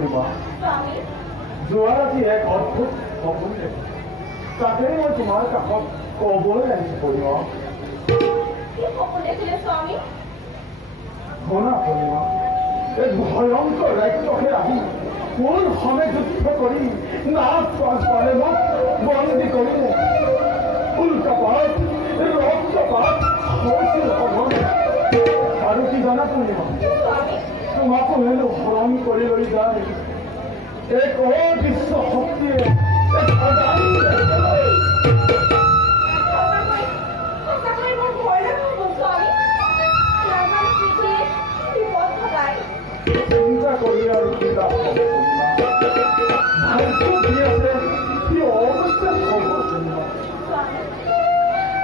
পূৰ্ণিমা যোৱা ৰাতি এক অদ্ভুত সপোন দেখিলোঁ তাকেই মই তোমাৰ কাষত ক'বলৈ আহিছোঁ পূৰ্ণিমা শুনা পূৰ্ণিমা এই ভয়ংকৰ ৰাক্ষসে আহি মোৰ সনে যুদ্ধ কৰি নাচ পাছ পাৰে মোক বন্দী কৰিলে উল্কাপাত ৰক্তপাত হৈছিল সঘনে আৰু কি জানা পূৰ্ণিমা তোমাকো হেনো হৰণ কৰি লৈ যায় এক অদৃশ্য শক্তিয়ে চিন্তা কৰি আৰু কি লাভ হ'ব ভাগ্য কি আছে কি অৱশ্যে হ'ব পূৰ্ণিমা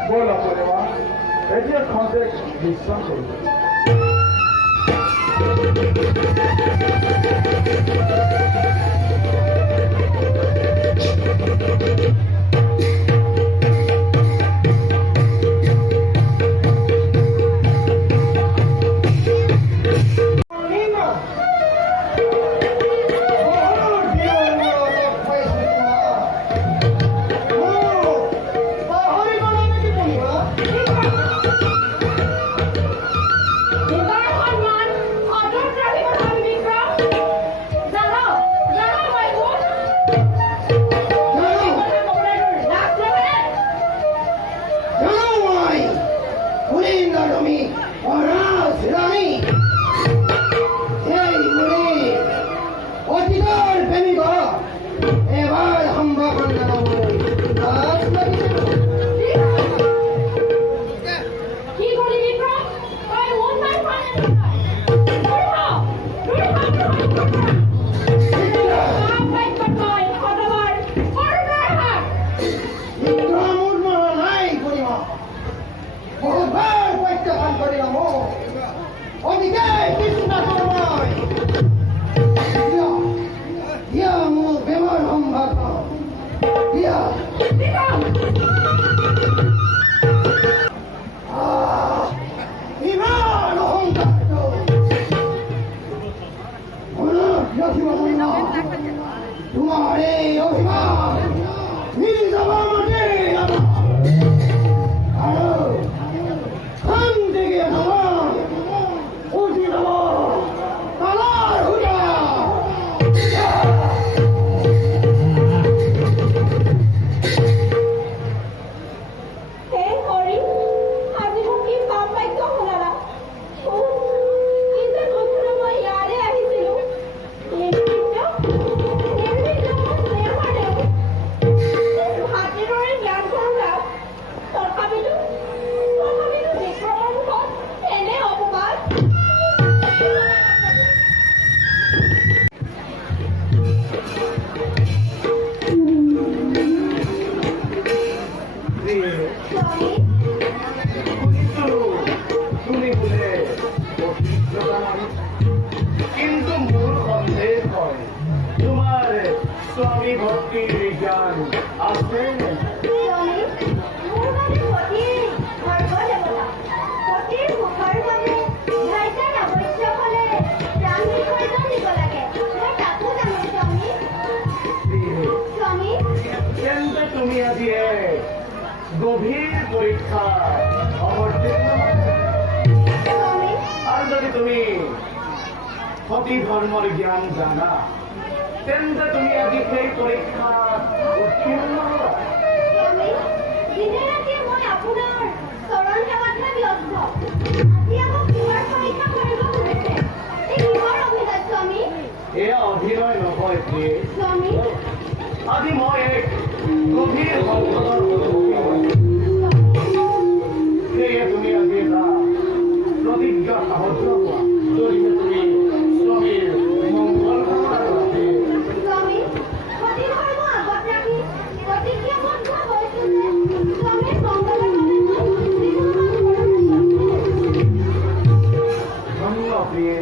ব'লা পূৰ্ণিমা এতিয়া খন্তেক বিশ্ৰাম কৰিব গভীর পরীক্ষা অবতীর্ণ আর যদি তুমি সতী ধর্মের জ্ঞান জানা তেন্তে তুমি আজি সেই পরীক্ষা উত্তীর্ণ হবা এয়া অভিনয় নহয় আজি মই এক গভীর তুমি আজি এটা প্ৰতিজ্ঞা সাহস হোৱা যদিহে তুমি স্বামীৰ মংগল ধন্য প্ৰিয়ে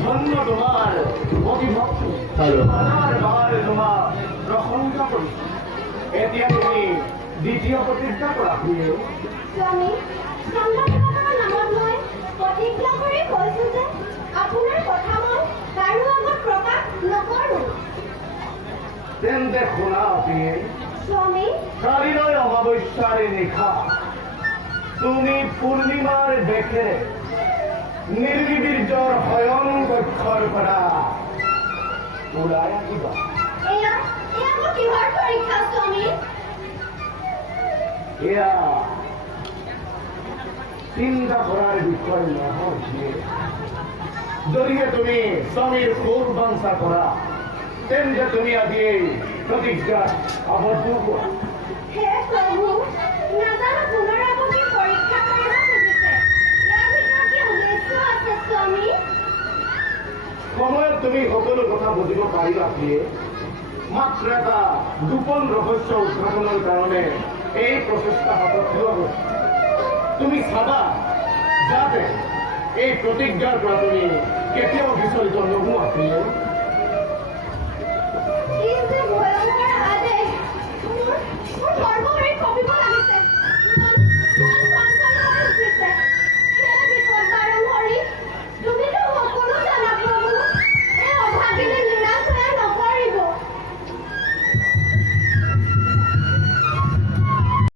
ধন্য তোমাৰ অভিভক্তি তোমাৰ প্ৰশংসা কৰিছো এতিয়া তুমি দ্বিতীয় প্ৰতিজ্ঞা কৰা প্ৰিয়ে স্বামী নামত মই প্ৰতিজ্ঞা কৰি কৈছো যে আপোনাৰ কথা মই কাৰো আগত প্ৰকাশ নকৰোঁ। তেন্তে শুনা অপিয়ে, স্বামী, কালিলৈ অমাৱস্যাৰে নিশা তুমি পূৰ্ণিমাৰ বেশেৰে নিৰ্বীৰ্যৰ ভয়ংকক্ষৰ পৰা ওলাই আহিবা। এয়া মোৰ কিহৰ পৰীক্ষা স্বামী? এয়া চিন্তা কৰাৰ বিষয় নহয়। যদিহে তুমি স্বামীৰ সুৰ বাঞ্ছা কৰা, তেন্তে তুমি আজি এই প্ৰতিজ্ঞাত আবদ্ধ হোৱা। হে প্ৰভু, নাজানো পুনৰাবৃত্তি পৰীক্ষা কৰিব খুজিছে। ইয়াৰ ভিতৰত কি উদ্দেশ্য আছে স্বামী? সময়ত তুমি সকলো কথা বুজিব পাৰিবা কিয়ে? মাত্ৰ এটা গোপন ৰহস্য উদ্ঘাটনৰ কাৰণে এই প্ৰচেষ্টা হাতত লোৱা গৈছে। তুমি চাবা যাতে এই প্ৰতিজ্ঞাৰ পৰা তুমি কেতিয়াও বিচলিত নোহোৱা কিয়ে? কি যে ভয়ংকৰ আদেশ! মোৰ সৰ্বহৰি কঁপিব